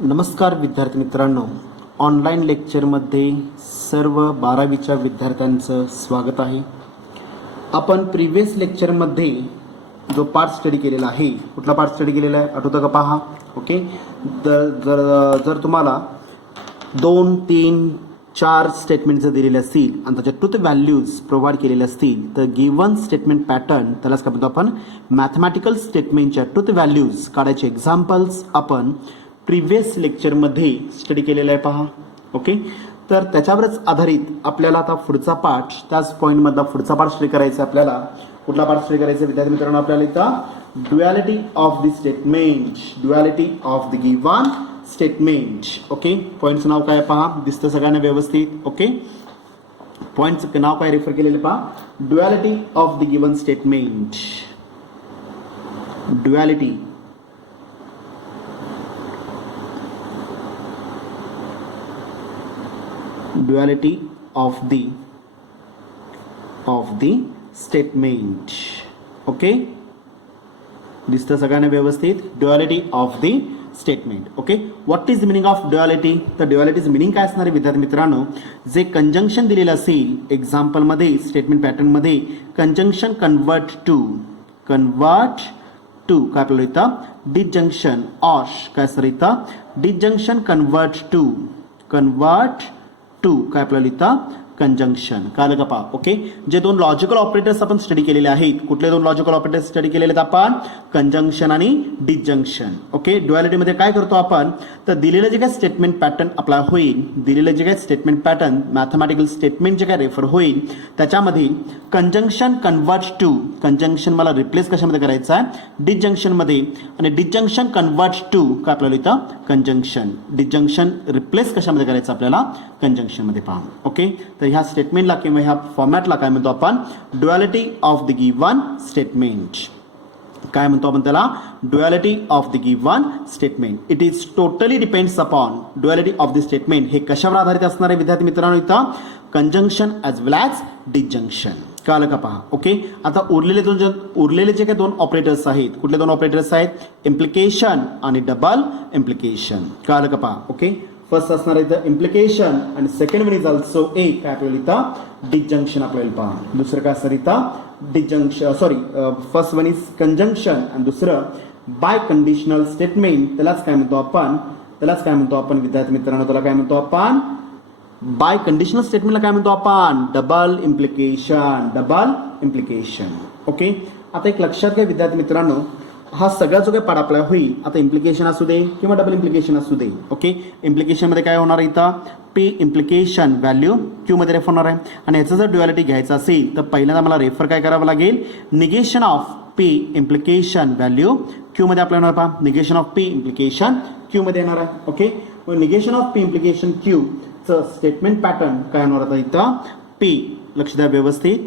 नमस्कार विद्यार्थी मित्रांनो, ऑनलाईन लेक्चरमध्ये सर्व 12वीच्या विद्यार्थ्यांचं स्वागत आहे. आपण प्रिव्हियस लेक्चरमध्ये जो पार्ट स्टडी केलेला आहे, कुठला पार्ट स्टडी केलेला आहे आठवतं का पहा. ओके, जर तुम्हाला 2, 3, 4 स्टेटमेंट जर दिलेले असतील आणि त्याच्या ट्रूथ व्हॅल्यूज प्रोव्हाइड केलेले असतील तर गिवन स्टेटमेंट पॅटर्न त्यालाच काय म्हणतो आपण, मॅथमॅटिकल स्टेटमेंटच्या ट्रूथ व्हॅल्यूज काढायचे एक्झाम्पल्स आपण प्रिव्हियस लेक्चरमध्ये स्टडी केलेला आहे पहा. ओके, तर त्याच्यावरच आधारित आपल्याला आता पुढचा पार्ट, त्याच पॉईंटमधला पुढचा पार्ट स्टडी करायचा. आपल्याला कुठला पार्ट स्टडी करायचा विद्यार्थी मित्रांनो, आपल्याला इथं duality of the statement, duality of the given statement. Okay, पॉईंटचं नाव काय पहा, दिसतं सगळ्यांना व्यवस्थित. ओके, पॉईंटचं नाव काय रेफर केलेलं पहा, duality of the given statement. Duality duality of the statement. Okay, दिसतं सगळ्यांना व्यवस्थित, duality of the statement. Okay, what is the meaning of duality. तर ड्युअलिटीचं मिनिंग काय असणार आहे विद्यार्थी मित्रांनो, जे कंजंक्शन दिलेलं असेल एक्झाम्पलमध्ये, स्टेटमेंट पॅटर्नमध्ये, कंजंक्शन कन्वर्ट टू काय आपल्याला इथं डिजंक्शन ऑर काय सर इथं डिजंक्शन कन्वर्ट टू काय आपल्याला इथं कंजंक्शन. कळलं का पहा. ओके, जे दोन लॉजिकल ऑपरेटर्स आपण स्टडी केलेले आहेत, कुठले दोन लॉजिकल ऑपरेटर्स स्टडी केलेले आहेत आपण, कंजंक्शन आणि डिजंक्शन. ओके, ड्युअलिटीमध्ये काय करतो आपण, तर दिलेलं जे काय स्टेटमेंट पॅटर्न अप्लाय होईल, दिलेलं जे काय स्टेटमेंट पॅटर्न मॅथमॅटिकल स्टेटमेंट जे काय रेफर होईल त्याच्यामध्ये कंजंक्शन कन्वर्ट टू, कंजंक्शन मला रिप्लेस कशामध्ये करायचं आहे, डिजंक्शनमध्ये, आणि डिजंक्शन कन्वर्ट टू काय आपल्याला इथं कंजंक्शन, डिजंक्शन रिप्लेस कशामध्ये करायचं आपल्याला, कंजंक्शनमध्ये पहा. ओके, तर ह्या स्टेटमेंटला किंवा ह्या फॉर्मॅटला काय म्हणतो आपण, duality of the given statement. काय म्हणतो आपण त्याला, duality of the given statement. It is totally depends upon, duality of the statement हे कशावर आधारित असणार आहे विद्यार्थी मित्रांनो, इथं conjunction as well as disjunction. कळलं का पहा. ओके, आता उरलेले जे काही दोन ऑपरेटर्स आहेत, कुठले दोन ऑपरेटर्स आहेत, इम्प्लिकेशन आणि डबल इम्प्लिकेशन. कळलं का पहा. ओके, फर्स्ट असणार आहे इथं इम्प्लिकेशन आणि second one is also a काय आपल्याला इथं डिजंक्शन आपल्याला पहा. दुसरं काय असणार इथं disjunction, first one is conjunction आणि दुसरं बाय कंडिशनल स्टेटमेंट. त्यालाच काय म्हणतो आपण विद्यार्थी मित्रांनो, त्याला काय म्हणतो आपण, बाय कंडिशनल स्टेटमेंटला काय म्हणतो आपण, डबल इम्प्लिकेशन. ओके, आता एक लक्षात घ्या विद्यार्थी मित्रांनो, हा सगळा जो काही पार्ट आपला होईल, आता इम्प्लिकेशन असू दे किंवा डबल इम्प्लिकेशन असू दे. ओके, इम्प्लिकेशन मध्ये काय होणार आहे इथं, पी इम्प्लिकेशन व्हॅल्यू क्यू मध्ये रेफर होणार आहे. आणि याचं जर ड्युअलिटी घ्यायचं असेल तर पहिल्यांदा मला रेफर काय करावं लागेल, negation of P implication value Q मध्ये आपल्याला येणार पहा, negation of P implication Q मध्ये येणार आहे. Okay, negation of P implication Q चं स्टेटमेंट पॅटर्न काय होणार आता इथं, पी, लक्ष द्या व्यवस्थित,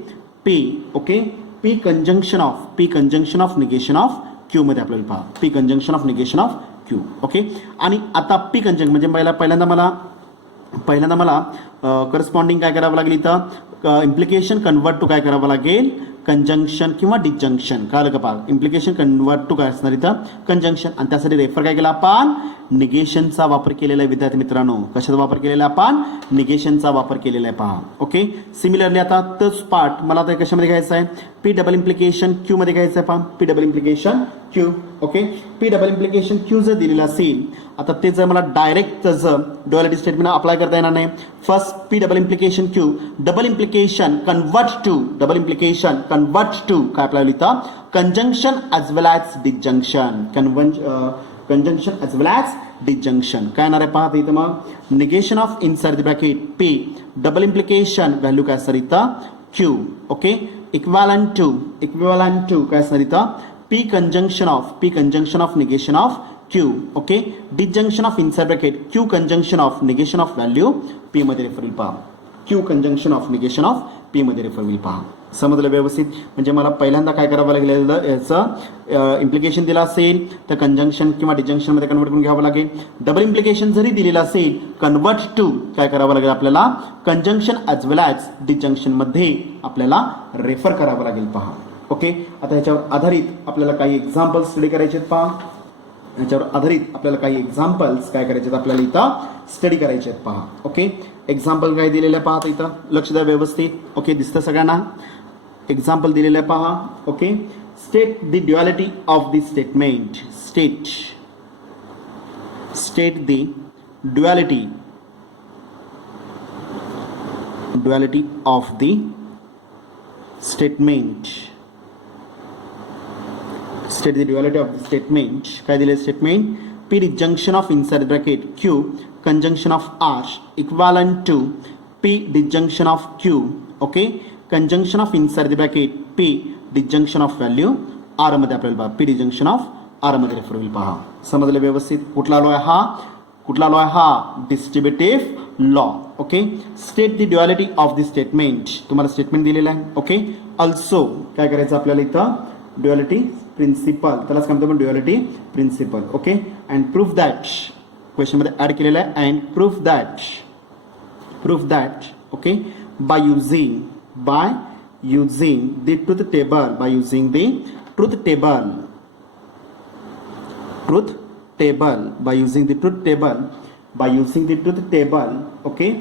P. Okay, P conjunction of negation of Q मध्ये आपल्याला पहा, P conjunction of negation of Q. Okay, आणि आता पी कंजंक्शन म्हणजे पहिल्यांदा मला करस्पॉन्डिंग काय करावं लागेल इथं, इम्प्लिकेशन कन्वर्ट टू काय करावं लागेल, कंजंक्शन किंवा डिजंक्शन. कळलं का पहा, इम्प्लिकेशन कन्वर्ट टू काय असणार इथं, कंजंक्शन. आणि त्यासाठी रेफर काय केला आपण, निगेशनचा वापर केलेला आहे विद्यार्थी मित्रांनो. कशाचा वापर केलेला आहे आपण, निगेशनचा वापर केलेला आहे पहा. ओके, सिमिलरली आता तोच पार्ट मला आता कशामध्ये घ्यायचा आहे, पी डबल इम्प्लिकेशन क्यू मध्ये घ्यायचं आहे पहा, P double implication Q. Okay, P double implication Q जर दिलेलं असेल, आता ते जर मला डायरेक्ट त्याचं ड्युअलिटी स्टेटमेंट अप्लाय करता येणार नाही. First p double implication q, double implication convert to काय आपल्याला इथं, conjunction as well as disjunction, conjunction as well as disjunction. काय येणार आहे पहा इथं, मग negation of inside the bracket p, double implication value काय असणार इथं, क्यू. ओके, इक्विव्हॅलंट टू काय असणार इथं, P conjunction of negation of Q. Okay, disjunction of inside bracket Q conjunction of negation of value P मध्ये refer होईल पहा, Q conjunction of negation of P मध्ये रेफर होईल पहा. समजलं व्यवस्थित. म्हणजे मला पहिल्यांदा काय करावं लागेल, याचं इम्प्लिकेशन दिलं असेल तर कंजंक्शन किंवा डिजंक्शन मध्ये कन्वर्ट करून घ्यावं लागेल. डबल इम्प्लिकेशन जरी दिलेलं असेल, कन्वर्ट टू काय करावं लागेल आपल्याला, conjunction as well as disjunction मध्ये आपल्याला रेफर करावं लागेल पहा. ओके, आता ह्याच्यावर आधारित आपल्याला काही एक्झाम्पल स्टडी करायचे आहेत पहा. याच्यावर आधारित आपल्याला काही एक्झाम्पल्स काय करायचे आहेत आपल्याला इथं स्टडी करायचे आहेत पहा. ओके, एक्झाम्पल काय दिलेलं आहे पहा इथं, लक्ष द्या व्यवस्थित. ओके, दिसतं सगळ्यांना एक्झाम्पल दिलेलं आहे पहा. Okay, state the duality of the statement. State the duality of the statement. State the duality of the statement. काय दिले statement? P disjunction of inside bracket Q conjunction of R equivalent to P disjunction of Q. Okay, conjunction of inside the bracket P disjunction of value R मध्ये आपल्याला पहा P disjunction of R मध्ये refer होईल पहा. समजलं व्यवस्थित? कुठला law आहे हा? कुठला लॉ आहे हा? Distributive law. Okay, state the duality of the statement. तुम्हाला स्टेटमेंट दिलेलं आहे. ओके, ऑल्सो काय करायचं आपल्याला इथं? ड्युअलिटी प्रिन्सिपल, त्यालाच काय म्हणतो आपण? Duality principle. Okay, and proof that question मध्ये ऍड केलेलं आहे. And proof that okay by using the truth table. By using the truth table. By using the truth table, okay,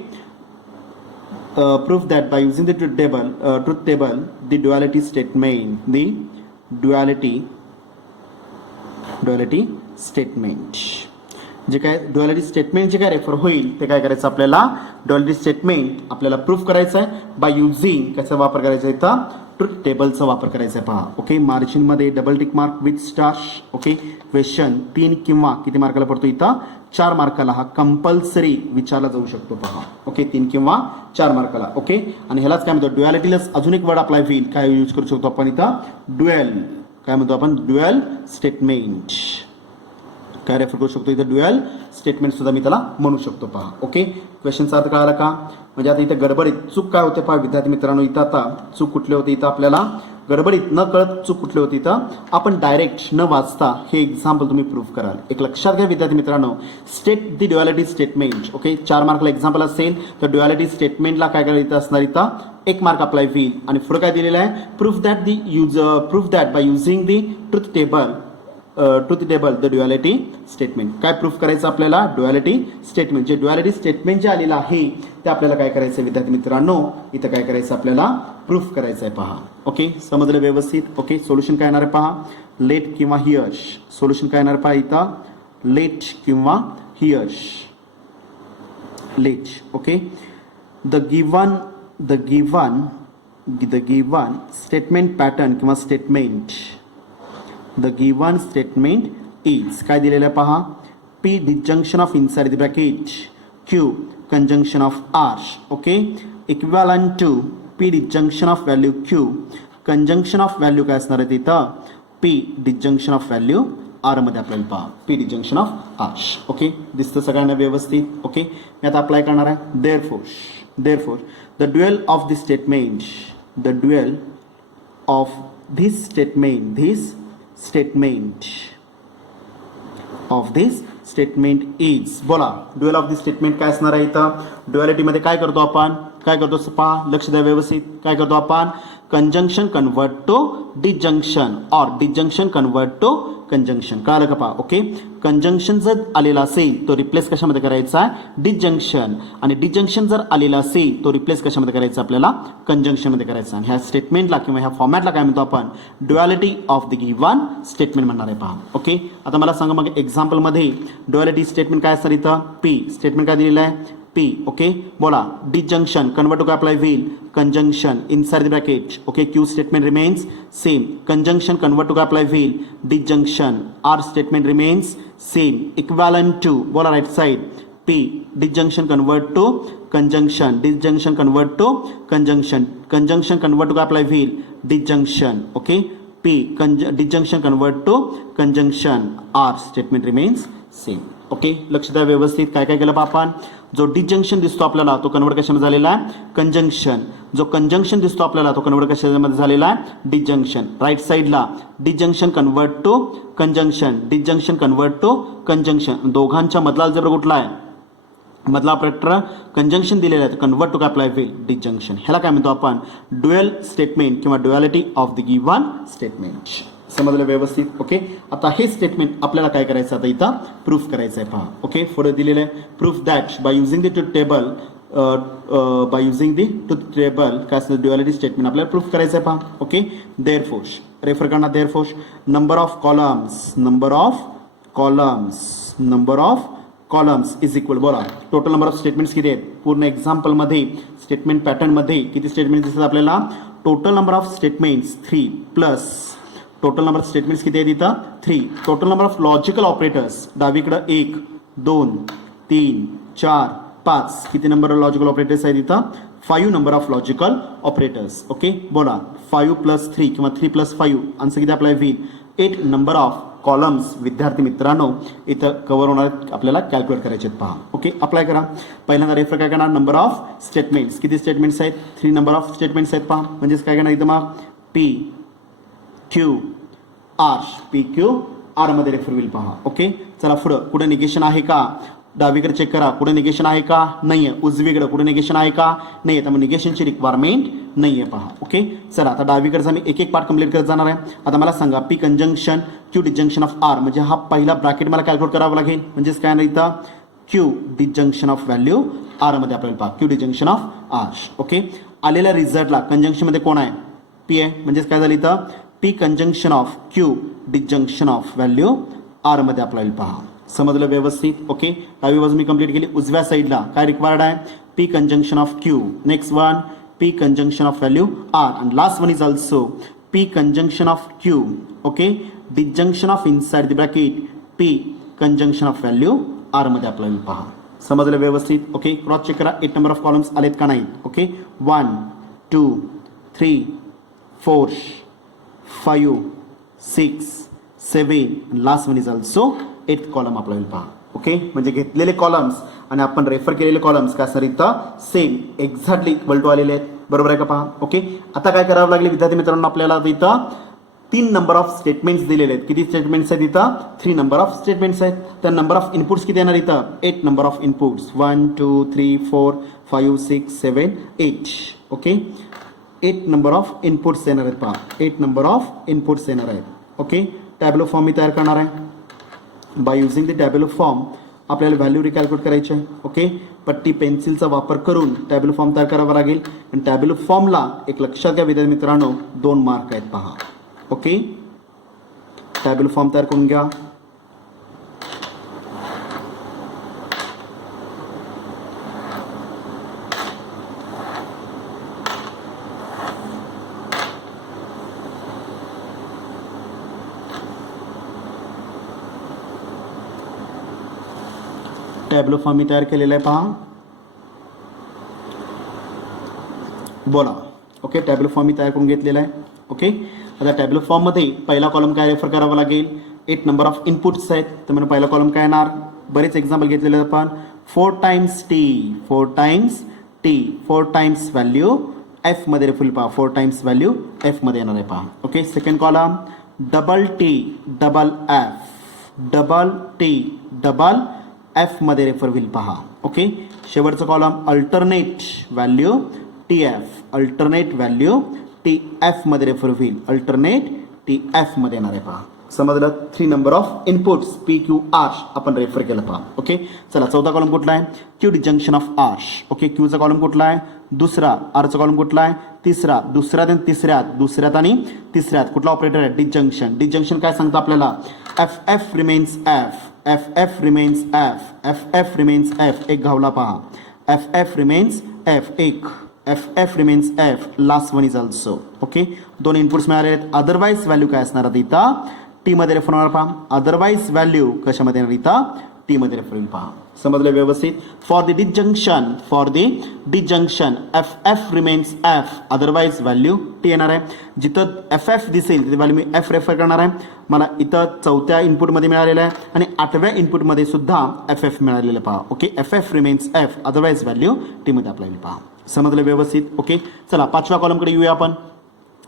prove that by using the truth table, the duality statement, जे काय duality statement जे काय refer होईल ते काय करायचं आपल्याला? Duality statement आपल्याला प्रूफ करायचं आहे बाय युझिंग कसा वापर करायचा इथं? ट्रूथ टेबलचा वापर करायचा आहे पहा. ओके, मार्जिनमध्ये double tick mark with star. Okay, question 3 किंवा किती मार्काला पडतो इथं? 4 मार्काला हा कंपल्सरी विचारला जाऊ शकतो पहा. ओके, 3 किंवा 4 मार्काला. ओके, आणि ह्यालाच काय म्हणतो? ड्युअलिटीलाच अजून एक वर्ड अप्लाय होईल. काय यूज करू शकतो आपण इथं? ड्युएल. काय म्हणतो आपण? Dual statement. काय रेफर करू शकतो इथं? ड्युअल स्टेटमेंट सुद्धा मी त्याला म्हणू शकतो पहा. ओके, क्वेश्चनचा अर्थ कळाला का? म्हणजे आता इथं गडबडीत चूक काय होते पहा विद्यार्थी मित्रांनो. इथं आता चूक कुठली होती? इथं आपल्याला गडबडीत न कळत चूक कुठली होती? इथं आपण डायरेक्ट न वाचता हे एक्झाम्पल तुम्ही प्रूव्ह कराल. एक लक्षात घ्या विद्यार्थी मित्रांनो, state the duality statement. Okay, 4 मार्कला एक्झाम्पल असेल तर ड्युअलिटी स्टेटमेंटला काय करायचं असणार इथं? 1 मार्क अप्लाय होईल. आणि पुढे काय दिलेलं आहे? Proof that by using the truth table the duality statement. काय प्रूफ करायचं आपल्याला? Duality statement. जे ड्युअलिटी स्टेटमेंट जे आलेलं आहे ते आपल्याला काय करायचं विद्यार्थी मित्रांनो? इथं काय करायचं आपल्याला? प्रूफ करायचं आहे पहा. ओके, समजलं व्यवस्थित? ओके, सोल्युशन काय येणार आहे पहा? लेट किंवा हियर्स. सोल्युशन काय येणार पहा इथं? लेट किंवा हियर्स. लेट. Okay, the given statement pattern किंवा statement. The given statement is काय दिलेलं आहे पहा? P disjunction of inside the bracket Q conjunction of R. Okay, equivalent to P disjunction of value Q conjunction of value काय असणार आहे तिथं? P disjunction of value R मध्ये आपल्याला पहा P disjunction of R. Okay, दिसतं सगळ्यांना व्यवस्थित? ओके, मी आता अप्लाय करणार आहे. Therefore the dual of this statement is. बोला, ड्युअल ऑफ द स्टेटमेंट काय असणार आहे इथं? ड्युअलिटी मध्ये काय करतो आपण? काय करतो पहा, लक्ष द्या व्यवस्थित. काय करतो आपण? कंजंक्शन कन्वर्ट टू डिजंक्शन और डिजंक्शन कन्वर्ट टू कंजंक्शन. कळालं का पहा? ओके, कंजंक्शन जर आलेला असेल तो रिप्लेस कशामध्ये करायचा आहे? डिजंक्शन. आणि डिजंक्शन जर आलेला असेल तो रिप्लेस कशामध्ये करायचा आपल्याला? कंजंक्शन मध्ये करायचा. आणि ह्या स्टेटमेंटला किंवा ह्या फॉर्मॅटला काय म्हणतो आपण? Duality of the given statement म्हणणार आहे पहा. ओके, आता मला सांगा मग एक्झाम्पल मध्ये ड्युअलिटी स्टेटमेंट काय असणार इथं? पी स्टेटमेंट काय दिलेलं आहे? P. ओके, बोला, डिजंक्शन कन्वर्ट टू काय अप्लाय होईल? Conjunction inside the bracket. Okay, Q statement remains same. Conjunction convert to काय अप्लाय होईल? Disjunction. R statement remains same. Equivalent to, बोला right side, P disjunction convert to conjunction. Disjunction convert to conjunction. Conjunction convert to काय apply होईल? Disjunction. Okay, P disjunction convert to conjunction. R statement remains same. Okay, लक्ष द्या व्यवस्थित. काय काय केलं आपण? जो डिजंक्शन दिसतो आपल्याला तो कन्वर्ट कशामध्ये झालेला आहे? कंजंक्शन. जो कंजंक्शन दिसतो आपल्याला तो कन्वर्ट कशामध्ये झालेला आहे? डिजंक्शन. राईट साइडला disjunction convert to conjunction. Disjunction convert to conjunction. दोघांच्या मधला अल्जेब्रा कुठला आहे? मधला ऑपरेटर कंजंक्शन दिलेला आहे, कन्वर्ट टू काय अप्लाय होईल? डिजंक्शन. ह्याला काय म्हणतो आपण? ड्युअल स्टेटमेंट किंवा duality of the given statement. समजलं व्यवस्थित? ओके, आता हे स्टेटमेंट आपल्याला काय करायचं आता इथं प्रूफ करायचं आहे पहा. ओके, पुढे दिलेलं आहे proof that by using the truth table काय असतं ड्युअलिटी स्टेटमेंट आपल्याला प्रूफ करायचं आहे पहा. ओके, देअरफोर रेफर करणार therefore number of columns is equal बोला टोटल नंबर ऑफ स्टेटमेंट्स किती आहेत पूर्ण एक्झाम्पल मध्ये स्टेटमेंट पॅटर्न मध्ये किती स्टेटमेंट दिसतात आपल्याला total number of statements 3 plus total number of statements किती आहेत इथं 3 total number of logical operators डावीकडे 1 2 3 4 5 किती नंबर ऑफ लॉजिकल ऑपरेटर्स आहेत इथं 5 number of logical operators. Okay बोला 5 प्लस 3 किंवा 3 प्लस 5 आन्सर किती आपल्याला होईल 8 नंबर ऑफ कॉलम्स विद्यार्थी मित्रांनो इथं कव्हर होणार आपल्याला कॅल्क्युलेट करायचे आहेत पहा. ओके, अप्लाय करा. पहिल्यांदा रेफर काय करणार नंबर ऑफ स्टेटमेंट्स किती स्टेटमेंट्स आहेत 3 नंबर ऑफ स्टेटमेंट्स आहेत पहा म्हणजेच काय करणार इथं मग पी क्यू आर मध्ये रेफर होईल पहा. ओके, चला पुढं कुठे निगेशन आहे का डावीकडे चेक करा कुठे निगेशन आहे का नाहीये उजवीकडे कुठे निगेशन आहे का नाहीये त्यामुळे निगेशनची रिक्वायरमेंट नाहीये पहा. ओके, चला आता डावीकडचा मी एक एक पार्ट कंप्लीट करत जाणार आहे. आता मला सांगा p conjunction q disjunction of r म्हणजे हा पहिला ब्रॅकेट मला कॅल्क्युलेट करावा लागेल म्हणजेच काय नाही इथं q disjunction of value R मध्ये आपल्याला पहा q disjunction of R. Okay, आलेल्या रिझल्टला कंजंक्शन मध्ये कोण आहे पी आहे म्हणजेच काय झालं इथं P conjunction of Q disjunction of value R मध्ये आपल्याला पहा. समजलं व्यवस्थित? ओके, डावी बाजू मी कंप्लीट केली. उजव्या साईडला काय रिक्वायर्ड आहे P conjunction of Q next one P conjunction of value R and last one is also P conjunction of Q. Okay, disjunction of inside the bracket P conjunction of value R मध्ये आपल्याला पहा. समजलं व्यवस्थित? Okay, cross check करा 8 number of columns आलेत का नाहीत. Okay, 1 2 3 4 5 6 7 last one is also 8th column आपल्याला पहा. ओके, म्हणजे घेतलेले कॉलम्स आणि आपण रेफर केलेले कॉलम्स काय सर इथं सेम एक्झॅक्टली इक्वल टू आलेले आहेत. बरोबर आहे का पहा. ओके, आता काय करावं लागले विद्यार्थी मित्रांनो आपल्याला इथं 3 नंबर ऑफ स्टेटमेंट्स दिलेले आहेत. किती स्टेटमेंट्स आहेत इथं 3 नंबर ऑफ स्टेटमेंट्स आहेत. तर नंबर ऑफ इनपुट्स किती येणार इथं 8 number of inputs 1 2 3 4 5 6 7 8. Okay, 8 number of inputs येणार आहेत पहा 8 नंबर ऑफ इनपुट्स येणार आहेत. ओके, टॅब्लो फॉर्म मी तयार करणार आहे. बाय युझिंग द टॅब्लो फॉर्म आपल्याला व्हॅल्यू रिकॅल्क्युलेट करायची आहे. ओके, पट्टी पेन्सिलचा वापर करून टॅब्लो फॉर्म तयार करावा लागेल आणि टॅब्लो फॉर्मला एक लक्षात घ्या विद्यार्थी मित्रांनो 2 मार्क आहेत पहा. ओके, टॅब्लो फॉर्म तयार करून घ्या. टॅब्लो फॉर्म मी तयार केलेला आहे पहा. बोला. ओके, टॅब्लो फॉर्म मी तयार करून घेतलेला आहे. ओके, आता टॅब्लो फॉर्म मध्ये पहिला कॉलम काय रेफर करावा लागेल 8 नंबर ऑफ इनपुट्स आहेत. तर म्हणजे पहिला कॉलम काय येणार बरेच एक्झाम्पल घेतलेले आपण 4 times T 4 times value F मध्ये रेफर पहा 4 टाइम्स व्हॅल्यू एफ मध्ये येणार आहे पहा. Okay, second column double T double F मध्ये रेफर होईल पहा. ओके, शेवटचं column alternate value T F मध्ये रेफर होईल अल्टरनेट टी एफ मध्ये येणार आहे पहा. समजलं 3 number of inputs P Q R आपण रेफर केलं पहा. ओके, चला चौथा कॉलम कुठला आहे Q disjunction of R. Okay, क्यूचा column कुठला आहे दुसरा आरचा कॉलम कुठला आहे तिसरा दुसऱ्यात आणि तिसऱ्यात कुठला ऑपरेटर आहे डिजंक्शन काय सांगतं आपल्याला एफ रिमेन्स एफ एक घावला पहा F remains F last one is also. Okay, 2 inputs मिळाले आहेत. अदरवाईज व्हॅल्यू काय असणार आहे इथं टी मध्ये रेफर होणार पहा. अदरवाईज व्हॅल्यू कशामध्ये येणार इथं टी मध्ये रेफर होईल पहा. समजलं व्यवस्थित? For the disjunction F remains F otherwise value T येणार आहे. जिथं एफ दिसेल तिथे व्हॅल्यू मी एफ रेफर करणार आहे. मला इथं 4थ्या इनपुटमध्ये मिळालेलं आहे आणि 8व्या इनपुटमध्ये सुद्धा एफ मिळालेलं पहा. Okay, F remains F otherwise value T मध्ये आपल्याला पहा. समजलं व्यवस्थित? ओके, चला 5व्या कॉलमकडे येऊया आपण.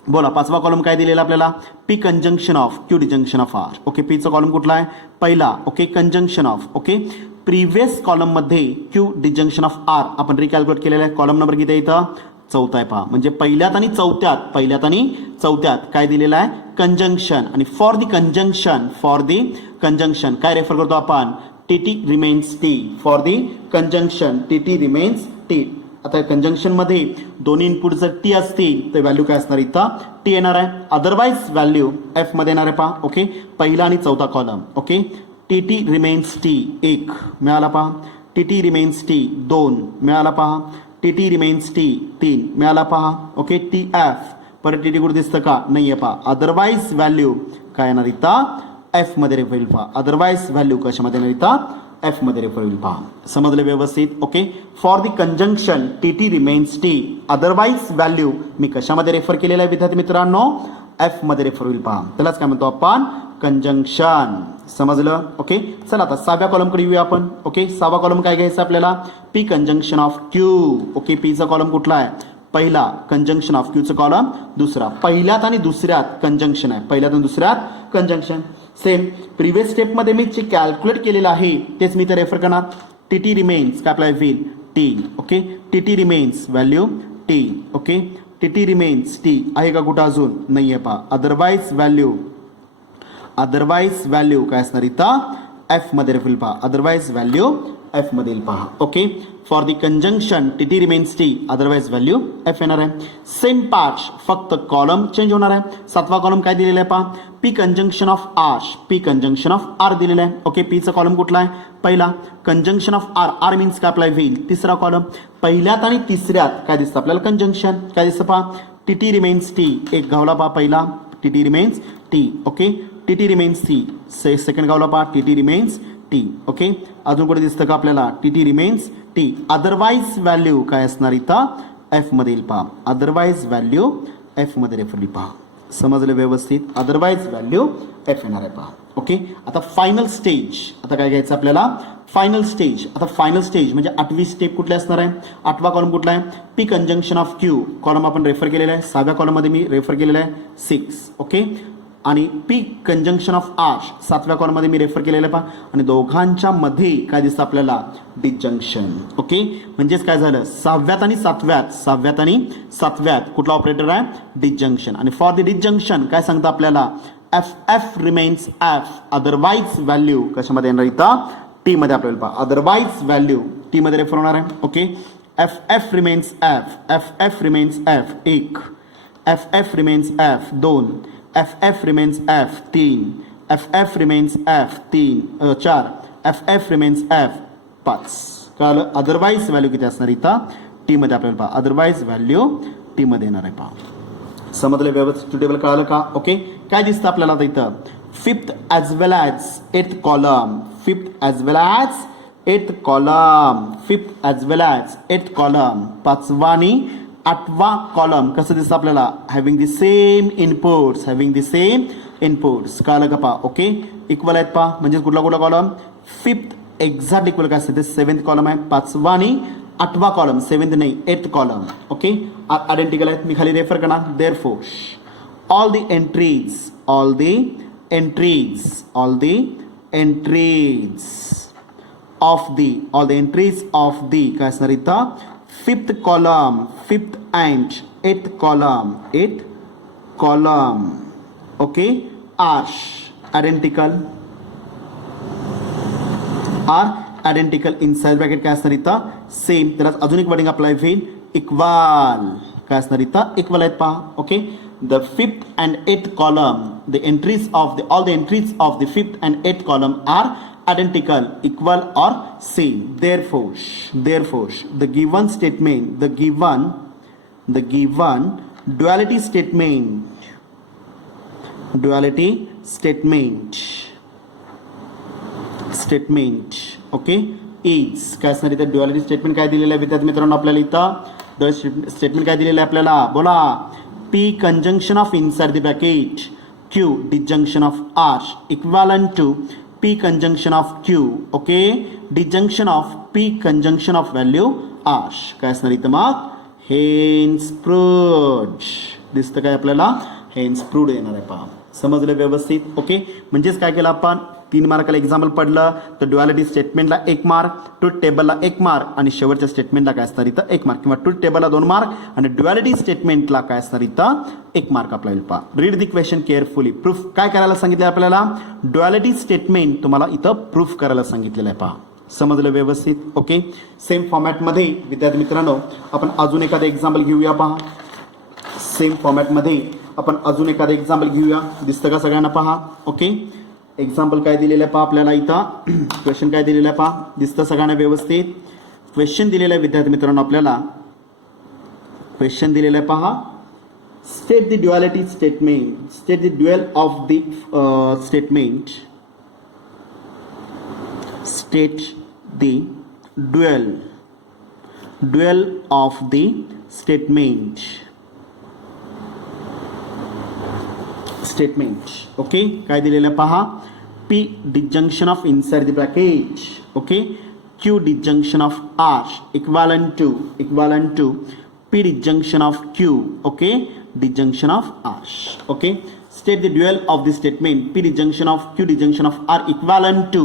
बोला 5वा कॉलम काय दिलेला आपल्याला P conjunction of Q disjunction of R. Okay, पीचा कॉलम कुठला आहे पहिला. Okay, conjunction of. Okay, previous column मध्ये क्यू डिजंक्शन ऑफ आर आपण रिकॅल्क्युलेट केलेला आहे. कॉलम नंबर किती आहे इथं 4था आहे पहा. म्हणजे पहिल्यात आणि चौथ्यात काय दिलेला आहे कंजंक्शन आणि फॉर दी कंजंक्शन काय रेफर करतो आपण T remains T for the conjunction T remains T. आता कंजंक्शन मध्ये दोन्ही इनपुट जर टी असतील तर व्हॅल्यू काय असणार इथं टी येणार आहे. अदरवाईज व्हॅल्यू एफ मध्ये येणार आहे पहा. ओके पहिला आणि चौथा column. Okay T remains T 1 मिळाला पहा. टी रिमेन्स टी 2 मिळाला पहा. टी रिमेन्स टी 3 मिळाला पहा. ओके टी एफ परत टी कुठे दिसतं का नाही आहे पहा. अदरवाईज व्हॅल्यू काय येणार इथं एफ मध्ये रेफर होईल पहा. अदरवाईज व्हॅल्यू कशामध्ये येणार इथं एफ मध्ये रेफर होईल पहा. समजलं व्यवस्थित. Okay for the conjunction T remains T otherwise value मी कशामध्ये रेफर केलेला आहे विद्यार्थी मित्रांनो एफ मध्ये रेफर होईल पहा. त्यालाच काय म्हणतो आपण कंजंक्शन. समजलं. ओके चला आता 6व्या कॉलमकडे येऊया आपण. ओके 6वा कॉलम काय घ्यायचा आपल्याला P conjunction of Q. Okay पीचा कॉलम कुठला आहे पहिला कंजंक्शन ऑफ क्यूचा कॉलम दुसरा. पहिल्यात आणि दुसऱ्यात कंजंक्शन आहे. पहिल्यात आणि दुसऱ्यात कंजंक्शन सेम प्रिव्हियस स्टेपमध्ये मी जे कॅल्क्युलेट केलेलं आहे तेच मी इथे रेफर करणार. टी रिमेन्स काय अप्लाय होईल T. Okay T remains value T. Okay T remains T आहे का कुठं अजून नाही आहे पहा. अदरवाईज व्हॅल्यू काय असणार इथं एफ मध्ये रेफर पहा. अदरवाईज व्हॅल्यू एफ मध्ये येईल पहा. Okay for the conjunction T remains T otherwise value F येणार आहे. सेम पार्ट फक्त कॉलम चेंज होणार आहे. 7वा कॉलम काय दिलेला आहे पहा पी कंजंक्शन ऑफ आर दिलेला आहे. ओके पीचा कॉलम कुठला आहे पहिला कंजंक्शन ऑफ आर मीन्स काय अप्लाय होईल तिसरा कॉलम. पहिल्यात आणि तिसऱ्यात काय दिसतं आपल्याला कंजंक्शन काय दिसतं पहा टी रिमेन्स टी 1 गावला पहा पहिला T remains T. Okay T remains T second गावला पहा टी रिमेन्स टी. ओके अजून कुठे दिसतं का आपल्याला T remains T. Otherwise value काय असणार इथं एफ मध्ये येईल पहा. अदरवाईज व्हॅल्यू एफ मध्ये रेफर पहा. समजलं व्यवस्थित. अदरवाईज व्हॅल्यू एफ येणार आहे पहा. ओके आता फायनल स्टेज आता काय घ्यायचं आपल्याला फायनल स्टेज. आता फायनल स्टेज म्हणजे 8वी स्टेप कुठली असणार आहे 8वा कॉलम कुठला आहे P conjunction of Q column आपण रेफर केलेला आहे. 6व्या कॉलममध्ये मी रेफर केलेला आहे 6. ओके आणि पी कंजंक्शन ऑफ आर 7व्या कॉलममध्ये मी रेफर केलेलं आहे पहा. आणि दोघांच्या मध्ये काय दिसतं आपल्याला डिजंक्शन. ओके म्हणजेच काय झालं 6व्यात आणि 7व्यात कुठला ऑपरेटर आहे डिजंक्शन. आणि फॉर द डिजंक्शन काय सांगतं आपल्याला F remains F otherwise value कशामध्ये येणार इथं टी मध्ये आपल्याला पहा. अदरवाईज व्हॅल्यू टी मध्ये रेफर होणार आहे. Okay F remains F remains F 1 F remains F 2 F remains F 3 F remains F 4 F remains F 5. कळलं अदरवाईज व्हॅल्यू किती असणार इथं टी मध्ये आपल्याला पहा. अदरवाईज व्हॅल्यू टी मध्ये येणार आहे पहा. समजलं व्यवस्थित टेबल कळालं का. ओके काय दिसतं आपल्याला आता इथं 5th as well as 8th column 5th as well as 8th column 5th as well as 8th column 5वा आणि 8वा कॉलम कसं दिसतं आपल्याला हॅव्हिंग दी सेम इनपुट्स कळालं का पहा. ओके इक्वल आहेत पहा म्हणजे कुठला कॉलम 5th एक्झॅक्ट इक्वल काय असते ते 7th कॉलम आहे. 5वा आणि 8वा कॉलम 7th नाही 8th कॉलम. ओके आयडेंटिकल आहेत मी खाली रेफर करणार. Therefore all the entries of the काय असणार इथं 5th column 5th and 8th column okay are identical inside bracket काय असणार इथं सेम. त्याला अजून एक वर्डिंग अप्लाय होईल इक्वल काय असणार इथं इक्वल आहेत पहा. Okay the 5th and 8th column the entries of all the entries of the 5th and 8th column are identical equal or same. Therefore the given duality statement okay is काय असणार इथं duality statement काय दिलेलं आहे विद्यार्थी मित्रांनो आपल्याला इथं स्टेटमेंट काय दिलेलं आहे आपल्याला बोला P conjunction of inside the bracket Q disjunction of R equivalent to P conjunction of Q okay disjunction of P conjunction of value R काय असणार इथं मग hence proved दिसतं काय आपल्याला hence proved येणार आहे पहा. समजलं व्यवस्थित. ओके म्हणजेच काय केलं आपण 3 मार्काला एक्झाम्पल पडलं तर ड्युअलिटी स्टेटमेंटला 1 मार्क, ट्रूथ टेबलला 1 मार्क आणि शेवटच्या स्टेटमेंटला काय असणार इथं 1 मार्क, किंवा ट्रूथ टेबलला 2 मार्क आणि ड्युअलिटी स्टेटमेंटला काय असणार इथं 1 मार्क आपल्याला पहा. Read the question carefully. Proof काय करायला सांगितलं आपल्याला, ड्युअलिटी स्टेटमेंट तुम्हाला इथं प्रूफ करायला सांगितलेलं आहे. पहा समजलं व्यवस्थित. ओके, सेम फॉर्मॅटमध्ये विद्यार्थी मित्रांनो आपण अजून एखादं एक्झाम्पल घेऊया. पहा सेम फॉर्मॅटमध्ये आपण अजून एखादं एक्झाम्पल घेऊया. दिसतं का सगळ्यांना? पहा. ओके, एक्झाम्पल काय दिलेलं आहे पहा आपल्याला इथं, क्वेश्चन काय दिलेलं आहे पहा, दिसतं सगळ्यांना व्यवस्थित. क्वेश्चन दिलेलं आहे विद्यार्थी मित्रांनो आपल्याला, क्वेश्चन दिलेलं आहे पहा, state the duality statement, state the dual of the statement, state the dual of the statement. Okay, काय दिलेलं पहा, P disjunction of inside the bracket. Okay, Q disjunction of R equivalent to P disjunction of Q. Okay, disjunction of R. Okay, state the dual of the statement, P disjunction of Q disjunction of R equivalent to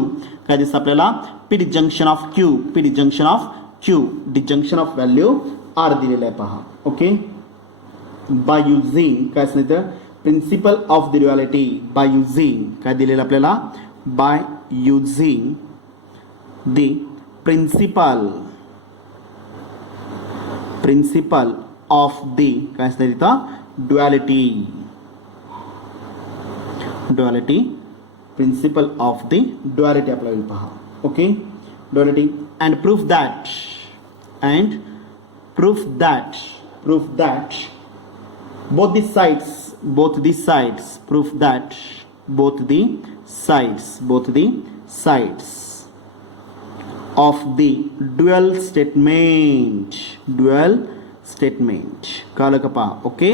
काय दिसतं आपल्याला, P disjunction of Q, P disjunction of Q, disjunction of value R दिलेलं आहे पहा. Okay, by using काय सांगितलं, principle of the duality, by using काय दिलेलं आपल्याला, by using the principle of the काय असतं इथं, duality, principle of the duality आपल्याला पहा. Okay, duality and proof that both the sides of the dual statement कळलं का पहा. ओके,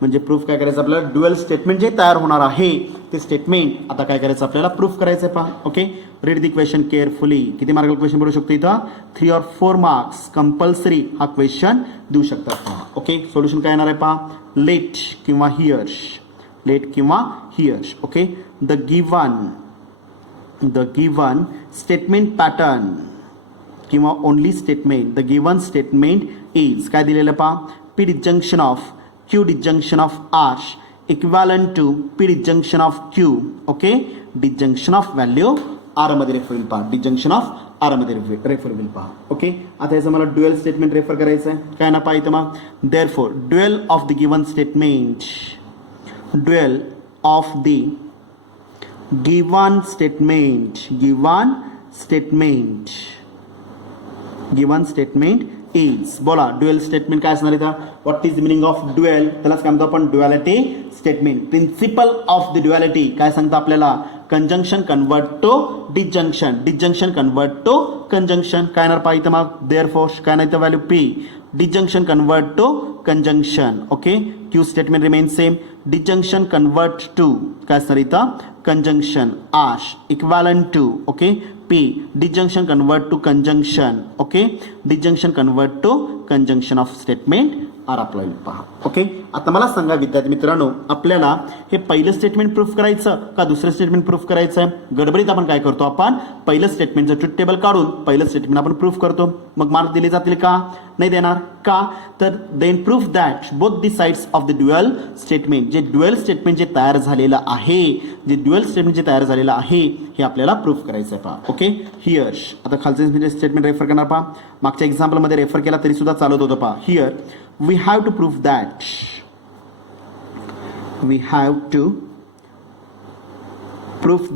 म्हणजे प्रूफ काय करायचं आपल्याला, ड्युअल स्टेटमेंट जे तयार होणार आहे ते स्टेटमेंट आता काय करायचं आपल्याला, प्रूफ करायचं आहे. पहा. Okay, read the question carefully. किती मार्काला क्वेश्चन पडू शकतो इथं, 3 or 4 मार्क्स कंपल्सरी हा क्वेश्चन देऊ शकतात. पहा. ओके, सोल्युशन काय येणार आहे पहा, लेट किंवा here's. Okay, the given statement pattern किंवा only statement, the given statement is काय दिलेलं पहा, P disjunction of Q disjunction of R equivalent to P disjunction of Q. Okay, disjunction of value R मध्ये refer होईल पहा, disjunction of R मध्ये refer होईल पहा. ओके, आता याचं मला ड्युअल स्टेटमेंट रेफर करायचं आहे. काय ना पहा इथं मग, therefore dual of the given statement, given statement is, बोला ड्युअल स्टेटमेंट काय असणार इथं, what is the meaning of dual, त्यालाच काय म्हणतो आपण, duality statement. Principle of the duality काय सांगतो आपल्याला, conjunction convert to disjunction convert to conjunction. काय येणार पहा इथं मग, देअरफॉर काय नाही तर value P, disjunction convert to conjunction. Okay, Q statement remain same, disjunction convert to काय असणार इथं, conjunction. R equivalent to okay P, disjunction convert to conjunction. Okay, disjunction convert to conjunction of statement R apply पहा. Okay, आता मला सांगा विद्यार्थी मित्रांनो, आपल्याला हे पहिलं स्टेटमेंट प्रूफ करायचं का दुसरं स्टेटमेंट प्रूफ करायचं आहे. गडबडीत आपण काय करतो, आपण पहिलं स्टेटमेंटचं ट्रूथ टेबल काढून पहिलं स्टेटमेंट आपण प्रूफ करतो. मग मार्क दिले जातील का, नाही देणार. का तर then proof that both the sides of the dual statement, जे ड्युअल स्टेटमेंट जे तयार झालेलं आहे, हे आपल्याला प्रूफ करायचं आहे. पहा. ओके, हिअर आता खालचं स्टेटमेंट रेफर करणार. पहा, मागच्या एक्झाम्पलमध्ये रेफर केला तरी सुद्धा चालत होतं. पहा, here we have to prove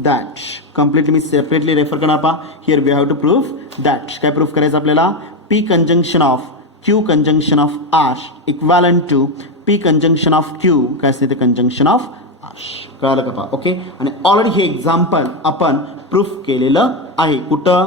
that completely me separately refer करणार. पहा, here we have to prove that काय प्रूफ करायचं आपल्याला, P conjunction of Q conjunction of R equivalent to P conjunction of Q काय असते ते conjunction of R. कळलं का पहा. ओके, आणि ऑलरेडी हे एक्झाम्पल आपण प्रूफ केलेलं आहे. कुठं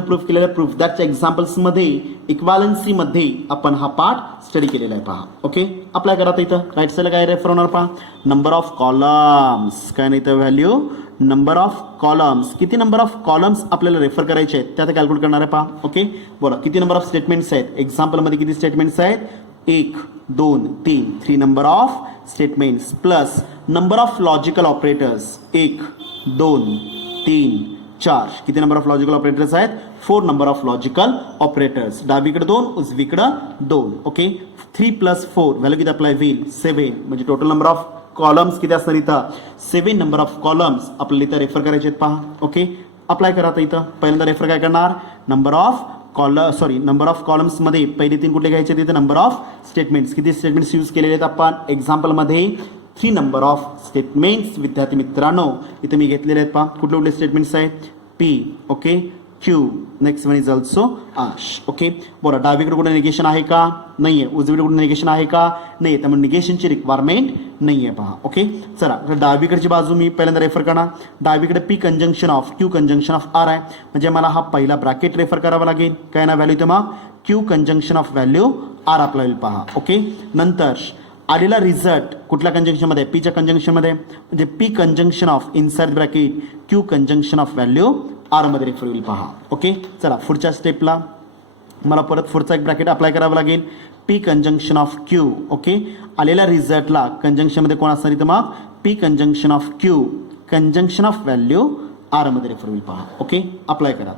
प्रूफ केलेलं आहे, प्रूफ दॅटच्या एक्झाम्पल्समध्ये इक्वालन्सीमध्ये आपण हा पार्ट स्टडी केलेला आहे. पहा. ओके, अप्लाय करा. इथं राईट साईडला काय रेफर होणार. पहा, नंबर ऑफ कॉलम्स काय नाही तर व्हॅल्यू नंबर ऑफ कॉलम्स, किती नंबर ऑफ कॉलम्स आपल्याला रेफर करायचे आहेत ते आता कॅल्क्युलेट करणार आहे. पहा. ओके, बोला किती नंबर ऑफ स्टेटमेंट्स आहेत एक्झाम्पलमध्ये, किती स्टेटमेंट्स आहेत, 1 2 3 number of statements plus number of logical operators 1 2 3 4 किती नंबर ऑफ लॉजिकल ऑपरेटर्स आहेत 4 नंबर ऑफ लॉजिकल ऑपरेटर्स डावीकडे 2 उजवीकडं 2 ओके 3 + 4 व्हॅल्यू किती अप्लाय होईल 7 म्हणजे टोटल नंबर ऑफ कॉलम्स किती असणार इथं 7 नंबर ऑफ कॉलम्स आपल्याला इथं रेफर करायचे आहेत पहा ओके अप्लाय करा आता इथं पहिल्यांदा रेफर काय करणार number of number of columns मध्ये पहिले 3 कुठले घ्यायचे तिथे नंबर ऑफ स्टेटमेंट्स किती स्टेटमेंट्स यूज केलेले आहेत आपण एक्झाम्पल मध्ये 3 नंबर ऑफ स्टेटमेंट्स विद्यार्थी मित्रांनो इथे मी घेतलेले आहेत पहा कुठले कुठले स्टेटमेंट्स आहेत P okay Q next one is also आश ओके बोला डावीकडे कुठे निगेशन आहे का नाहीये उजवीकडे कुठे निगेशन आहे का नाही त्यामुळे निगेशनची रिक्वायरमेंट नाहीये पहा ओके चला डावीकडची बाजू मी पहिल्यांदा रेफर करणार डावीकडे P conjunction of Q conjunction of R आहे म्हणजे मला हा पहिला ब्रॅकेट रेफर करावा लागेल काय ना व्हॅल्यू इथे मग Q conjunction of value R आपल्याला पहा ओके नंतर आलेला रिझल्ट कुठल्या कंजंक्शनमध्ये पीच्या कंजंक्शनमध्ये म्हणजे P conjunction of inside bracket Q conjunction of value R मध्ये रेफर होईल पहा ओके चला पुढच्या स्टेपला मला परत पुढचा एक ब्रॅकेट अप्लाय करावं लागेल P conjunction of Q okay आलेल्या रिझल्टला कंजंक्शनमध्ये कोण असणार इथं मग P conjunction of Q conjunction of value R मध्ये रेफर होईल पहा ओके अप्लाय करा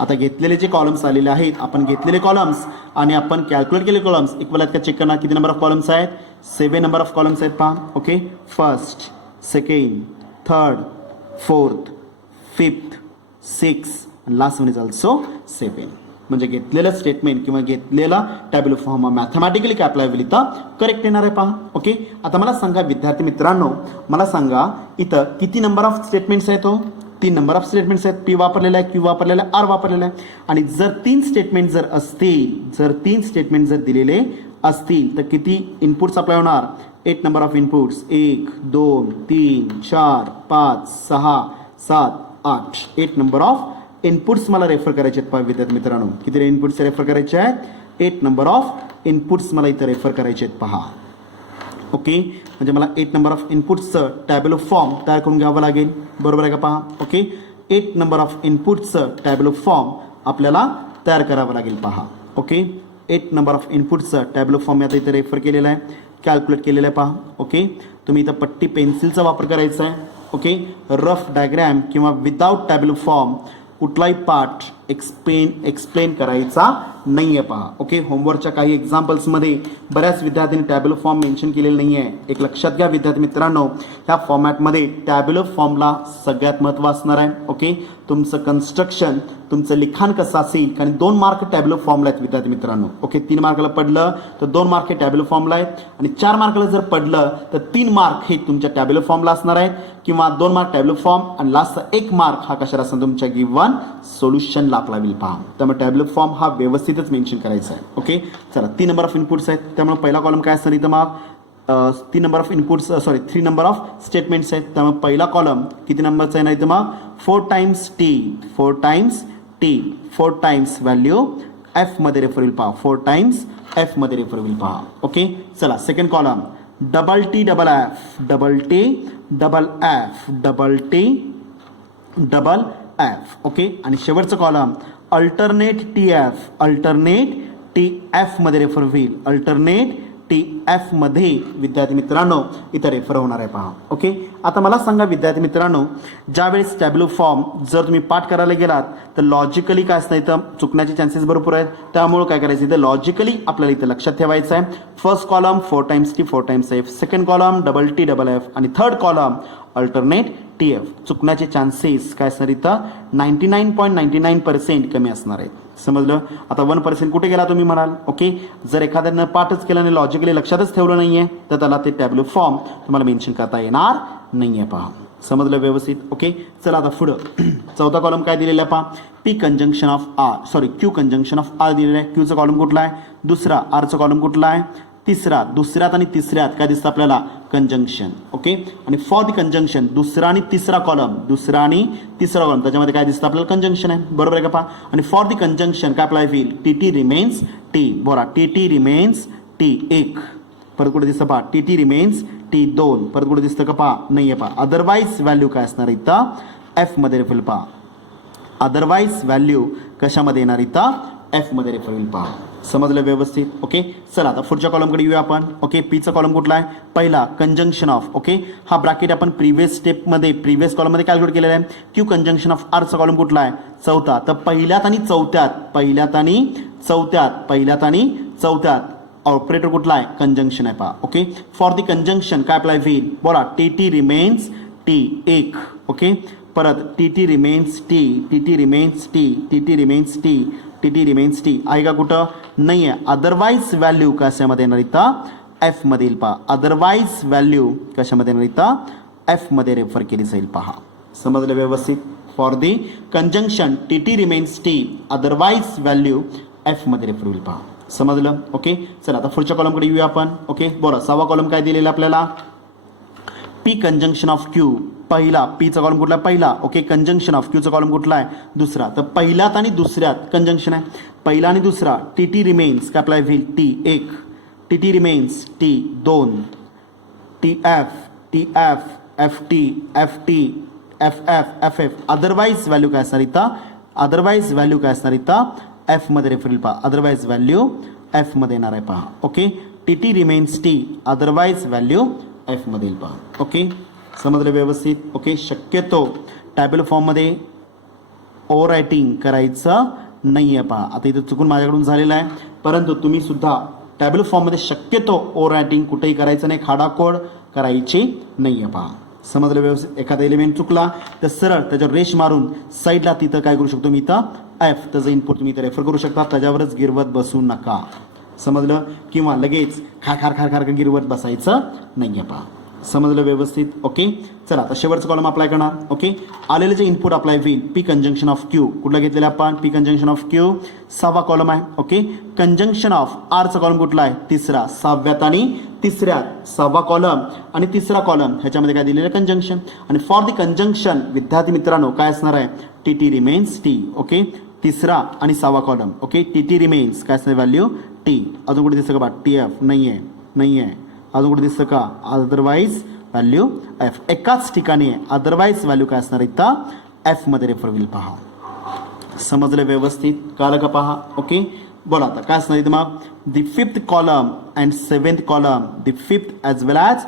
आता घेतलेले जे कॉलम्स आलेले आहेत आपण घेतलेले कॉलम्स आणि आपण कॅल्क्युलेट केलेले कॉलम्स इक्वल आहेत का चेक करणार किती नंबर ऑफ कॉलम्स आहेत 7 नंबर ऑफ कॉलम्स आहेत पहा okay first second third fourth fifth 6 last one is also 7 म्हणजे घेतलेलं स्टेटमेंट किंवा घेतलेला टॅब्युलर फॉर्म मॅथमॅटिकली काय अप्लाय होईल इथं करेक्ट येणार आहे पहा ओके आता मला सांगा विद्यार्थी मित्रांनो मला सांगा इथं किती नंबर ऑफ स्टेटमेंट्स आहेत तो 3 नंबर ऑफ स्टेटमेंट्स आहेत पी वापरलेला आहे क्यू वापरलेला आहे आर वापरलेला आहे आणि जर 3 स्टेटमेंट जर दिलेले असतील तर किती इनपुट्स अप्लाय होणार 8 number of inputs 1 2 3 4 5 6 7 8 8 number of inputs मला रेफर करायचे आहेत पहा विद्यार्थी मित्रांनो किती इनपुट्स रेफर करायचे आहेत 8 नंबर ऑफ इनपुट्स मला इथं रेफर करायचे आहेत पहा ओके म्हणजे मला 8 नंबर ऑफ इनपुट्सचं टॅब्युलर फॉर्म तयार करून घ्यावं लागेल बरोबर आहे का पहा ओके 8 नंबर ऑफ इनपुट्सचं टॅब्युलर फॉर्म आपल्याला तयार करावं लागेल पहा ओके 8 नंबर ऑफ इनपुट्सचं टॅब्युलर फॉर्म मी आता इथे रेफर केलेला आहे कॅल्क्युलेट केलेलं आहे पहा ओके तुम्ही इथं पट्टी पेन्सिलचा वापर करायचा आहे ओके रफ डायग्रॅम किंवा विदाउट टॅब्युलर फॉर्म कुठलाही पार्ट एक्सप्लेन करायचा नाही आहे पहा ओके होमवर्कच्या काही एक्झाम्पल्समध्ये बऱ्याच विद्यार्थ्यांनी टॅब्युलर फॉर्म मेन्शन केलेलं नाही आहे एक लक्षात घ्या विद्यार्थी मित्रांनो ह्या फॉर्मॅटमध्ये टॅब्युलर फॉर्मला सगळ्यात महत्त्व असणार आहे ओके तुमचं कन्स्ट्रक्शन तुमचं लिखाण कसं असेल कारण 2 मार्क टॅब्युलर फॉर्मला आहेत विद्यार्थी मित्रांनो ओके 3 मार्काला पडलं तर 2 मार्क हे टॅब्युलर फॉर्मला आहेत आणि 4 मार्काला जर पडलं तर 3 मार्क हे तुमच्या टॅब्युलर फॉर्मला असणार आहेत किंवा 2 मार्क टॅब्युलर फॉर्म आणि लास्टचा 1 मार्क हा कशाला असणार तुमच्या गिव्हन सोल्युशनला आपला विल पहा त्यामुळे टॅब्युलर फॉर्म हा व्यवस्थितच मेन्शन करायचा आहे ओके चला 3 नंबर ऑफ इनपुट्स आहेत त्यामुळे पहिला कॉलम काय असणार इथं मग 3 number of inputs 3 number of statements आहेत त्यामुळे पहिला कॉलम किती नंबरचा आहे ना इथं मग 4 टाइम्स व्हॅल्यू एफ मध्ये रेफर होईल पहा 4 टाइम्स एफ मध्ये रेफर होईल पहा ओके चला second column double T double F okay आणि शेवटचं कॉलम अल्टरनेट टी एफ मध्ये रेफर होईल अल्टरनेट टी एफ मध्ये विद्यार्थी मित्रांनो इथं रेफर होणार आहे पहा ओके आता मला सांगा विद्यार्थी मित्रांनो ज्यावेळेस टॅब्युलर फॉर्म जर तुम्ही पाठ करायला गेलात तर लॉजिकली काय असतं इथं चुकण्याचे चान्सेस भरपूर आहेत त्यामुळे काय करायचं इथं लॉजिकली आपल्याला इथं लक्षात ठेवायचं आहे first column 4 times T 4 times F second column double T double F आणि third column alternate T F चुकण्याचे चान्सेस काय असणार इथं 99.99% कमी असणार आहेत समजलं आता 1% कुठे गेला तुम्ही म्हणाल ओके जर एखाद्यानं पाठच केला आणि लॉजिकली लक्षातच ठेवलं नाहीये तर त्याला ते टॅब्युलर फॉर्म तुम्हाला मेन्शन करता येणार नाहीये पहा समजलं व्यवस्थित ओके चला आता पुढं चौथा कॉलम काय दिलेला आहे पहा P conjunction of Q conjunction of R दिलेला आहे क्यूचा कॉलम कुठला आहे दुसरा आरचा कॉलम कुठला आहे दुसऱ्यात आणि तिसऱ्यात काय दिसतं आपल्याला कंजंक्शन ओके आणि फॉर द कंजंक्शन दुसरा आणि तिसरा कॉलम त्याच्यामध्ये काय दिसतं आपल्याला कंजंक्शन आहे बरोबर आहे का पहा आणि फॉर द कंजंक्शन काय अप्लाय होईल टी रिमेन्स टी बोला टी रिमेन्स टी 1 परत कुठे दिसतं पहा टी रिमेन्स टी 2 परत कुठे दिसतं का पहा नाही आहे पहा अदरवाईज व्हॅल्यू काय असणार इथं एफ मध्ये रेफर पहा अदरवाईज व्हॅल्यू कशामध्ये येणार इथं एफ मध्ये रेफर होईल पहा समजलं व्यवस्थित. ओके, चला आता पुढच्या कॉलमकडे येऊया आपण. ओके, पीचा कॉलम कुठला आहे? पहिला कंजंक्शन ऑफ. ओके, हा ब्रॅकेट आपण प्रिव्हियस स्टेपमध्ये प्रिव्हियस कॉलममध्ये कॅल्क्युलेट केलेला आहे. क्यू कंजंक्शन ऑफ आरचा कॉलम कुठला आहे? चौथा. तर पहिल्यात आणि चौथ्यात ऑपरेटर कुठला आहे? कंजंक्शन आहे पहा. ओके, फॉर द कंजंक्शन काय अप्लाय होईल? बोला. टी रिमेन्स टी एक. ओके, परत टी रिमेन्स टी आहे का? कुठं नाही आहे. अदरवाईज व्हॅल्यू कशामध्ये येणार इथं? एफ मध्ये येईल पहा. अदरवाईज व्हॅल्यू कशामध्ये येणार इथं? एफ मध्ये रेफर केली जाईल पहा. समजलं व्यवस्थित. For the conjunction T remains T, otherwise value F मध्ये रेफर होईल पहा. समजलं. ओके, चला आता पुढच्या कॉलमकडे येऊया आपण. ओके, बोला. 6वा कॉलम काय दिलेला आपल्याला? P conjunction of Q. पहिला. पीचा कॉलम कुठला? पहिला. ओके, कंजंक्शन ऑफ क्यूचा कॉलम कुठला आहे? दुसरा. तर पहिल्यात आणि दुसऱ्यात कंजंक्शन आहे. पहिला आणि दुसरा. टी रिमेन्स काय अप्लाय होईल? टी एक. टी रिमेन्स टी दोन. T F F T F otherwise value काय असणार इथं? एफ मध्ये रेफर होईल पहा. अदरवाईज व्हॅल्यू एफ मध्ये येणार आहे पहा. Okay, T remains T, otherwise value F मध्ये येईल पहा. ओके, समजलं व्यवस्थित. ओके, शक्यतो टॅबल फॉर्ममध्ये ओव्हर रायटिंग करायचं नाही आहे पहा. आता इथं चुकून माझ्याकडून झालेलं आहे, परंतु तुम्ही सुद्धा टॅबल फॉर्ममध्ये शक्यतो ओव्हर रायटिंग कुठेही करायचं नाही, खाडाखोड करायची नाही आहे पहा. समजलं व्यवस्थित. एखादा एलिमेंट चुकला तर सरळ त्याच्यावर रेश मारून साईडला तिथं काय करू शकतो मी? इथं एफ, त्याचं इनपुट तुम्ही इथं रेफर करू शकता. त्याच्यावरच गिरवत बसू नका. समजलं? किंवा लगेच खार गिरवत बसायचं नाही आहे पहा. समजलं व्यवस्थित. ओके, चला आता शेवटचं कॉलम अप्लाय करणार. ओके, आलेलं जे इनपुट अप्लाय होईल पी कंजंक्शन ऑफ क्यू. कुठला घेतलेला आपण? P conjunction of Q. 6वा कॉलम आहे. ओके, कंजंक्शन ऑफ आरचा कॉलम कुठला आहे? तिसरा. 6व्यात आणि तिसऱ्यात 6वा कॉलम आणि तिसरा कॉलम ह्याच्यामध्ये काय दिलेलं? कंजंक्शन. आणि फॉर द कंजंक्शन विद्यार्थी मित्रांनो काय असणार आहे? T remains T. ओके, तिसरा आणि 6वा कॉलम. ओके, टी रिमेन्स काय असणार? Value T. अजून कुठे दिसतं का बा? टी एफ नाही आहे. अजून कुठे दिसतं का? Otherwise value F. एकाच ठिकाणी आहे. अदरवाईज व्हॅल्यू काय असणार इथं? एफ मध्ये रेफर होईल पहा. समजलं व्यवस्थित? कळलं का पहा. ओके, बोला आता काय असणार इथं मग? The 5th column and 7th column, the 5th as well as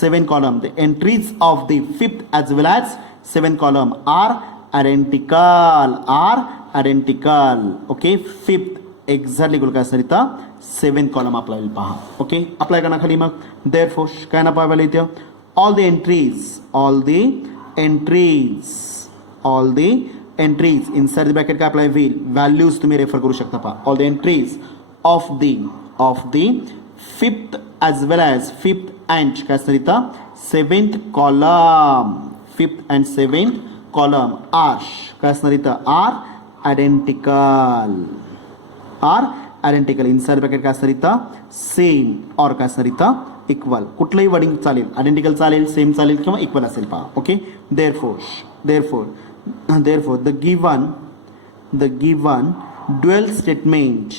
7th column, the entries of the 5th as well as 7th column are identical. Okay, 5th exactly काय असणार इथं? 7th कॉलम अप्लाय होईल पहा. Okay, apply करणार खाली मग. Therefore काय ना पाहायला इथं? All the entries inside the bracket काय अप्लाय होईल? व्हॅल्यूज तुम्ही रेफर करू शकता पहा. All the entries of the 5th as well as 5th and काय असणार इथं? 7th column. 5th and 7th column R काय असणार इथं? R identical. इनसाइड ब्रॅकेट काय असणार इथं? सेम ऑर काय असणार इथं? इक्वल. कुठलंही वर्डिंग चालेल. आयडेंटिकल चालेल, सेम चालेल किंवा इक्वल असेल पहा. Okay, therefore the given dual statement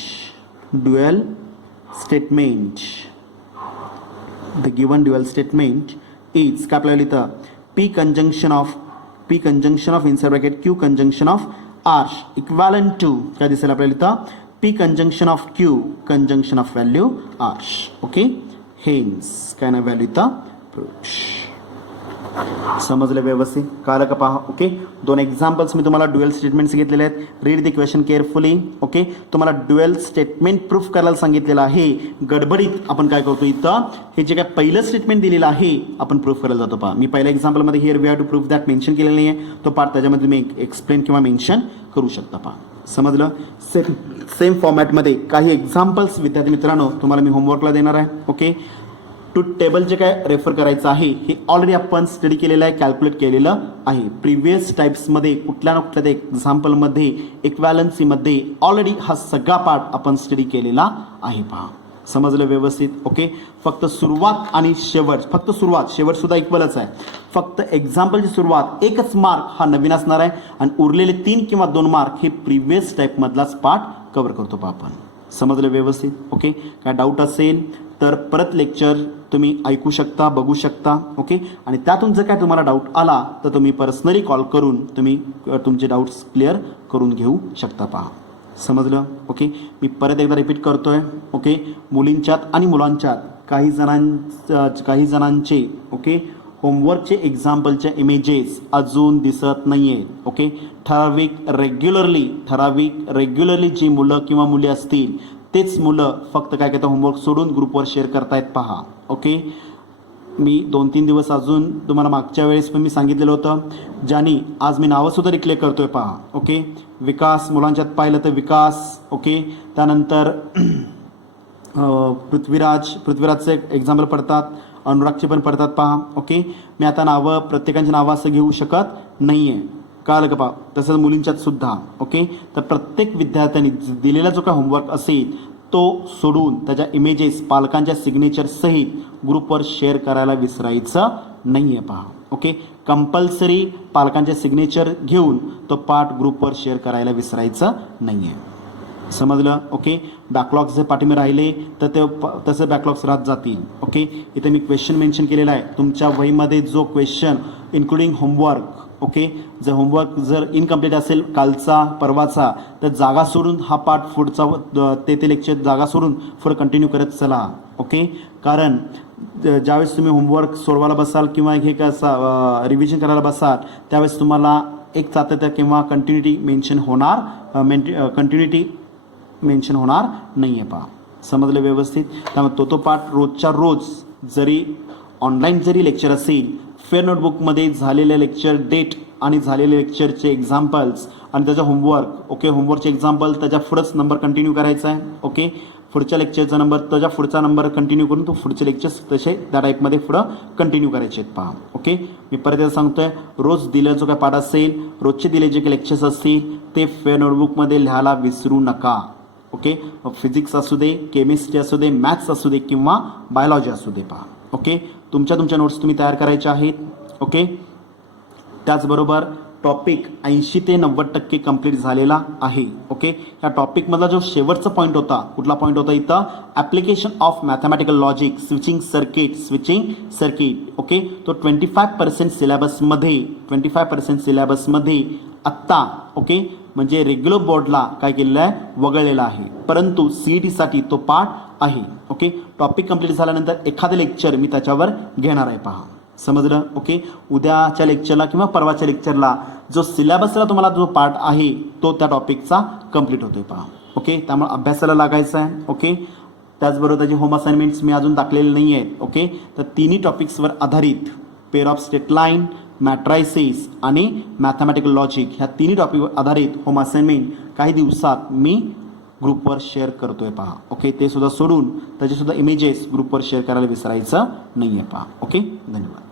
is काय आपल्याला इथं? P conjunction of inside bracket Q conjunction of R equivalent to काय दिसेल आपल्याला इथं? P conjunction of Q conjunction of value R. Okay, hence काय ना व्हॅल्यू इथं? समजलं व्यवस्थित? कळलं का पहा. ओके, 2 एक्झाम्पल्स मी तुम्हाला ड्युअल स्टेटमेंट्स घेतलेले आहेत. Read the equation carefully. Okay, तुम्हाला ड्युअल स्टेटमेंट प्रूफ करायला सांगितलेलं आहे. गडबडीत आपण काय करतो इथं? हे जे काय पहिलं स्टेटमेंट दिलेलं आहे आपण प्रूफ करायला जातो पहा. मी पहिल्या एक्झाम्पलमध्ये here we have to proof that mention केलेलं नाही आहे. तो पार्ट त्याच्यामध्ये तुम्ही एक्सप्लेन किंवा मेन्शन करू शकता पहा. समजलं? सेम फॉर्मॅटमध्ये काही एक्झाम्पल्स विद्यार्थी मित्रांनो तुम्हाला मी होमवर्कला देणार आहे. ओके, टू टेबल जे काय रेफर करायचं आहे हे ऑलरेडी आपण स्टडी केलेलं आहे, कॅल्क्युलेट केलेलं आहे. प्रिव्हियस टाईप्समध्ये कुठल्या ना कुठल्या एक्झाम्पलमध्ये इक्वॅलन्सीमध्ये ऑलरेडी हा सगळा पार्ट आपण स्टडी केलेला आहे पहा. समजलं व्यवस्थित? ओके, फक्त सुरुवात आणि शेवट, फक्त सुरुवात शेवट सुद्धा इक्वलच आहे. फक्त एक्झाम्पलची सुरुवात एकच मार्क हा नवीन असणार आहे आणि उरलेले 3 किंवा 2 मार्क हे प्रिव्हियस टाईपमधलाच पार्ट कव्हर करतो पहा आपण. समजलं व्यवस्थित? ओके, काय डाऊट असेल तर परत लेक्चर तुम्ही ऐकू शकता, बघू शकता. ओके, आणि त्यातून जर काय तुम्हाला डाऊट आला तर तुम्ही पर्सनली कॉल करून तुम्ही तुमचे डाऊट्स क्लिअर करून घेऊ शकता पहा. समजलं? ओके, मी परत एकदा रिपीट करतोय. ओके, मुलींच्यात आणि मुलांच्यात काही जणांचे ओके होमवर्कचे एक्झाम्पलच्या इमेजेस अजून दिसत नाही आहेत. ओके, ठराविक रेग्युलरली जी मुलं किंवा मुली असतील तेच मुलं फक्त काय करतात, होमवर्क सोडून ग्रुपवर शेअर करतायत पहा. ओके, मी 2-3 दिवस अजून तुम्हाला मागच्या वेळेस पण मी सांगितलेलं होतं, ज्यांनी आज मी नावंसुद्धा डिक्लेअर करतोय पहा. ओके, विकास, मुलांच्यात पाहिलं तर विकास. ओके, त्यानंतर पृथ्वीराजचे एक्झाम्पल पडतात, अनुरागचे पण पडतात पहा. ओके, मी आता प्रत्येकाची नावं असं घेऊ शकत नाही आहे, कळलं का पहा. तसंच मुलींच्यात सुद्धा. ओके, तर प्रत्येक विद्यार्थ्यांनी दिलेला जो काय होमवर्क असेल तो सोडून त्याच्या इमेजेस पालकांच्या सिग्नेचर सहित ग्रुपवर शेअर करायला विसरायचं नाही आहे पहा. ओके, कंपल्सरी पालकांचे सिग्नेचर घेऊन तो पाठ ग्रुपवर शेअर करायला विसरायचं नाही आहे. समजलं? ओके, बॅकलॉग्स जे पाठीमे राहिले तर ते तसे बॅकलॉग्स राहत जातील. ओके, इथे मी क्वेश्चन मेन्शन केलेला आहे. तुमच्या वहीमध्ये जो क्वेश्चन इन्क्लुडिंग होमवर्क, ओके, जर होमवर्क जर इनकम्प्लीट असेल कालचा परवाचा तर जागा सोडून हा पाठ पुढचा ते लेक्चर जागा सोडून पुढे कंटिन्यू करत चला. ओके, कारण ज्यावेळेस तुम्ही होमवर्क सोडवायला बसाल किंवा हे कसं रिव्हिजन करायला बसाल त्यावेळेस तुम्हाला एक सातत्य किंवा कंटिन्युटी मेन्शन होणार नाही आहे पहा. समजलं व्यवस्थित? त्यामुळे तो पाठ रोजच्या रोज जरी ऑनलाईन जरी लेक्चर असेल, फेअर नोटबुकमध्ये झालेले लेक्चर डेट आणि झालेले लेक्चरचे एक्झाम्पल्स आणि त्याचा होमवर्क. ओके, होमवर्कचे एक्झाम्पल त्याच्या पुढंच नंबर कंटिन्यू करायचा आहे. ओके, पुढच्या लेक्चरचा नंबर त्याच्या पुढचा नंबर कंटिन्यू करून तो पुढचे लेक्चर्स तसे त्या टाईपमध्ये पुढं कंटिन्यू करायचे आहेत पहा. ओके, मी परत एकदा सांगतोय, रोज दिलेला जो काय पाठ असेल, रोजचे दिले जे काही लेक्चर्स असतील ते फेअर नोटबुकमध्ये लिहायला विसरू नका. ओके, फिजिक्स असू दे, केमिस्ट्री असू दे, मॅथ्स असू दे किंवा बायोलॉजी असू दे पहा. ओके, तुमच्या नोट्स तुम्ही तयार करायच्या आहेत. ओके, त्याचबरोबर टॉपिक 80 ते 90% कंप्लीट झालेला आहे. ओके, या टॉपिकमधला जो शेवटचा पॉईंट होता, कुठला पॉईंट होता इथं, application of mathematical logic, switching circuit. Okay, तो 25% सिलेबसमध्ये आत्ता ओके म्हणजे रेग्युलर बोर्डला काय केलेलं आहे, वगळलेला आहे, परंतु CET-साठी तो पाठ आहे. ओके, टॉपिक कंप्लीट झाल्यानंतर एखादं लेक्चर मी त्याच्यावर घेणार आहे पहा. समजलं? ओके, उद्याच्या लेक्चरला किंवा परवाच्या लेक्चरला जो सिलेबसला तुम्हाला जो पार्ट आहे तो त्या टॉपिकचा कंप्लीट होतोय पहा. ओके, त्यामुळे अभ्यासाला लागायचं आहे. ओके, त्याचबरोबर त्याचे होम असाइनमेंट्स मी अजून टाकलेले नाही आहेत. ओके, तर तिन्ही टॉपिक्सवर आधारित पेअर ऑफ स्ट्रेट लाईन, मॅट्रायसिस आणि मॅथमॅटिकल लॉजिक ह्या तिन्ही टॉपिकवर आधारित होम असाइनमेंट काही दिवसात मी ग्रुपवर शेअर करतोय पहा. ओके, ते सुद्धा सोडून त्याचे सुद्धा इमेजेस ग्रुपवर शेअर करायला विसरायचं नाही आहे पहा. ओके, धन्यवाद.